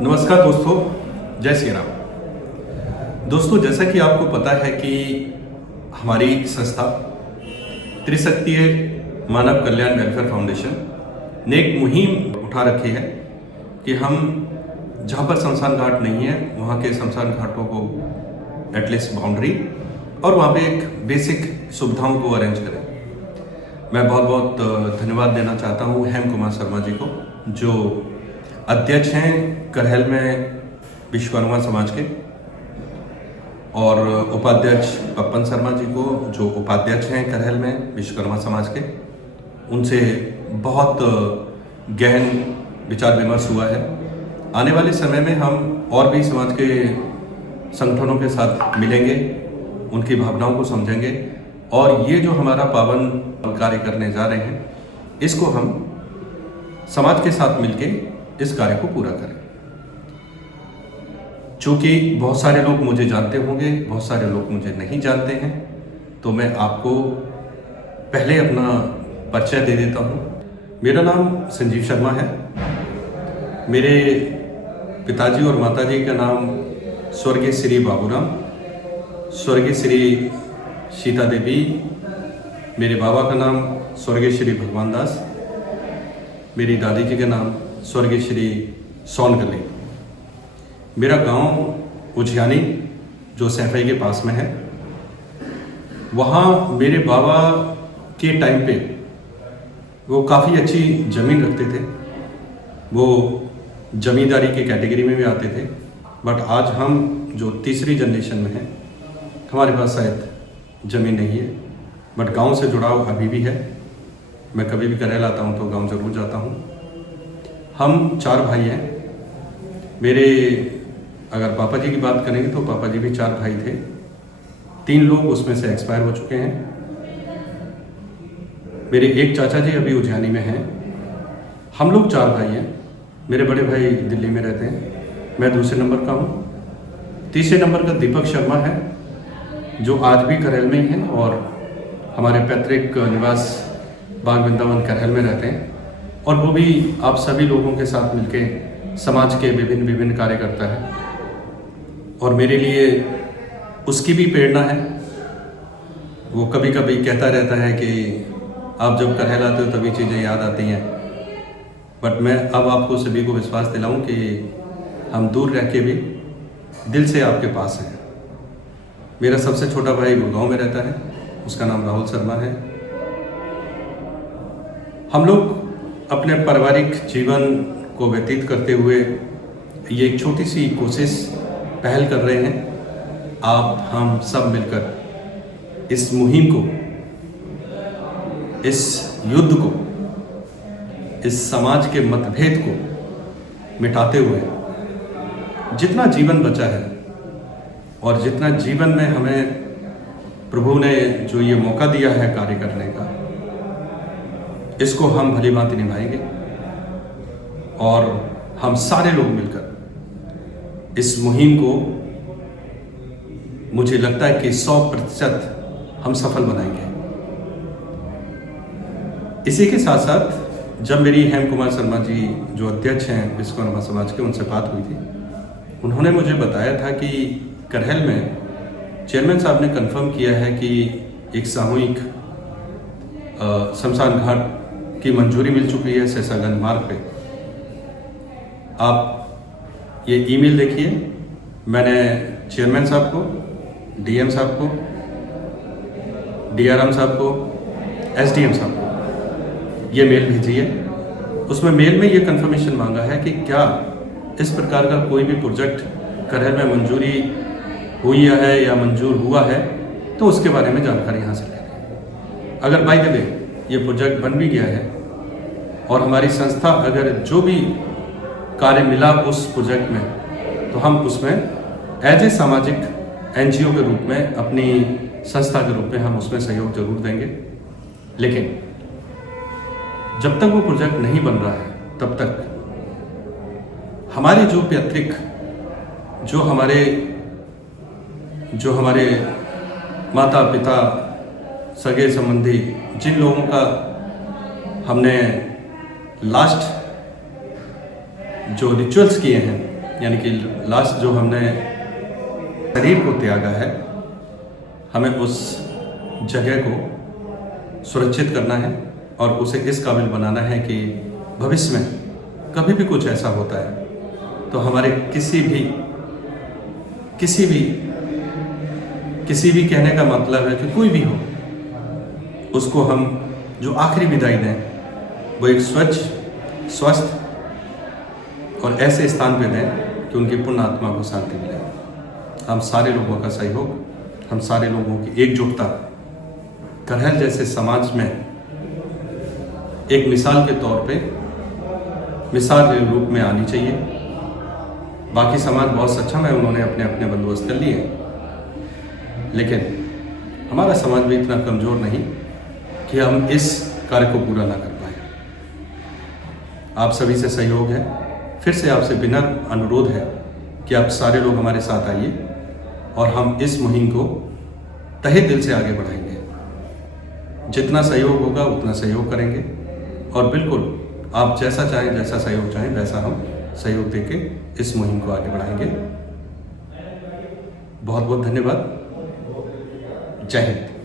नमस्कार दोस्तों, जय श्री राम। दोस्तों, जैसा कि आपको पता है कि हमारी संस्था त्रिशक्तिय मानव कल्याण वेलफेयर फाउंडेशन ने एक मुहिम उठा रखी है कि हम जहाँ पर शमशान घाट नहीं है वहाँ के शमशान घाटों को एटलीस्ट बाउंड्री और वहाँ पे एक बेसिक सुविधाओं को अरेंज करें। मैं बहुत बहुत धन्यवाद देना चाहता हूँ हेम कुमार शर्मा जी को, जो अध्यक्ष हैं करहल में विश्वकर्मा समाज के, और उपाध्यक्ष पप्पन शर्मा जी को, जो उपाध्यक्ष हैं करहल में विश्वकर्मा समाज के। उनसे बहुत गहन विचार विमर्श हुआ है। आने वाले समय में हम और भी समाज के संगठनों के साथ मिलेंगे, उनकी भावनाओं को समझेंगे और ये जो हमारा पावन कार्य करने जा रहे हैं इसको हम समाज के साथ मिलके इस कार्य को पूरा करें। चूंकि बहुत सारे लोग मुझे जानते होंगे, बहुत सारे लोग मुझे नहीं जानते हैं, तो मैं आपको पहले अपना परिचय दे देता हूँ। मेरा नाम संजीव शर्मा है। मेरे पिताजी और माताजी का नाम स्वर्गीय श्री बाबूराम, स्वर्गीय श्री सीता देवी। मेरे बाबा का नाम स्वर्गीय श्री भगवान दास। मेरी दादी जी का नाम स्वर्गीय श्री सोनगली। मेरा गांव उज्जैनी, जो सैफई के पास में है, वहाँ मेरे बाबा के टाइम पे वो काफ़ी अच्छी ज़मीन रखते थे। वो जमींदारी की कैटेगरी में भी आते थे। बट आज हम जो तीसरी जनरेशन में हैं, हमारे पास शायद ज़मीन नहीं है, बट गांव से जुड़ाव अभी भी है। मैं कभी भी करहल आता हूँ तो गांव ज़रूर जाता हूँ। हम 4 भाई हैं। मेरे अगर पापा जी की बात करेंगे तो पापा जी भी 4 भाई थे। 3 लोग उसमें से एक्सपायर हो चुके हैं। मेरे एक चाचा जी अभी उज्जैनी में हैं। हम लोग 4 भाई हैं। मेरे बड़े भाई दिल्ली में रहते हैं, मैं दूसरे नंबर का हूँ। तीसरे नंबर का दीपक शर्मा है, जो आज भी करहल में ही हैं और हमारे पैतृक निवास बाग वृंदावन करहल में रहते हैं। और वो भी आप सभी लोगों के साथ मिलके समाज के विभिन्न कार्य करता है। और मेरे लिए उसकी भी प्रेरणा है। वो कभी कभी कहता रहता है कि आप जब करहल आते हो तभी चीज़ें याद आती हैं। बट मैं अब आपको सभी को विश्वास दिलाऊं कि हम दूर रह के भी दिल से आपके पास हैं। मेरा सबसे छोटा भाई गुड़गांव में रहता है, उसका नाम राहुल शर्मा है। हम लोग अपने पारिवारिक जीवन को व्यतीत करते हुए ये एक छोटी सी कोशिश पहल कर रहे हैं। आप हम सब मिलकर इस मुहिम को, इस युद्ध को, इस समाज के मतभेद को मिटाते हुए जितना जीवन बचा है और जितना जीवन में हमें प्रभु ने जो ये मौका दिया है कार्य करने का, इसको हम भली भांति निभाएंगे। और हम सारे लोग मिलकर इस मुहिम को, मुझे लगता है कि 100% हम सफल बनाएंगे। इसी के साथ साथ जब मेरी हेम कुमार शर्मा जी, जो अध्यक्ष हैं विश्वकर्मा समाज के, उनसे बात हुई थी, उन्होंने मुझे बताया था कि करहल में चेयरमैन साहब ने कंफर्म किया है कि एक सामूहिक शमशान घाट की मंजूरी मिल चुकी है शेषागंज मार्ग पे। आप ये ईमेल देखिए, मैंने चेयरमैन साहब को, डीएम साहब को, डीआरएम साहब को, एसडीएम साहब को ये मेल भेजी है। उसमें मेल में ये कंफर्मेशन मांगा है कि क्या इस प्रकार का कोई भी प्रोजेक्ट करहल में मंजूरी हुई है या मंजूर हुआ है, तो उसके बारे में जानकारी हासिल करें। अगर बाय द वे ये प्रोजेक्ट बन भी गया है और हमारी संस्था अगर जो भी कार्य मिला उस प्रोजेक्ट में, तो हम उसमें एज ए सामाजिक एनजीओ के रूप में, अपनी संस्था के रूप में हम उसमें सहयोग जरूर देंगे। लेकिन जब तक वो प्रोजेक्ट नहीं बन रहा है तब तक हमारे जो पैतृक, जो हमारे माता पिता, सगे संबंधी, जिन लोगों का हमने लास्ट जो रिचुअल्स किए हैं यानी कि लास्ट जो हमने शरीर को त्यागा है, हमें उस जगह को सुरक्षित करना है और उसे इस काबिल बनाना है कि भविष्य में कभी भी कुछ ऐसा होता है तो हमारे किसी भी कहने का मतलब है कि कोई भी हो, उसको हम जो आखिरी विदाई दें वो एक स्वच्छ, स्वस्थ और ऐसे स्थान पे दें कि उनकी पुण्य आत्मा को शांति मिले। हम सारे लोगों का सहयोग, हम सारे लोगों की एकजुटता करहल जैसे समाज में एक मिसाल के तौर पे, मिसाल के रूप में आनी चाहिए। बाकी समाज बहुत सक्षम है, उन्होंने अपने अपने बंदोबस्त कर लिए हैं, लेकिन हमारा समाज भी इतना कमज़ोर नहीं कि हम इस कार्य को पूरा ना कर पाए। आप सभी से सहयोग है, फिर से आपसे बिना अनुरोध है कि आप सारे लोग हमारे साथ आइए और हम इस मुहिम को तहे दिल से आगे बढ़ाएंगे। जितना सहयोग होगा उतना सहयोग करेंगे और बिल्कुल आप जैसा चाहें, जैसा सहयोग चाहें, वैसा हम सहयोग देके इस मुहिम को आगे बढ़ाएंगे। बहुत बहुत धन्यवाद। जय हिंद।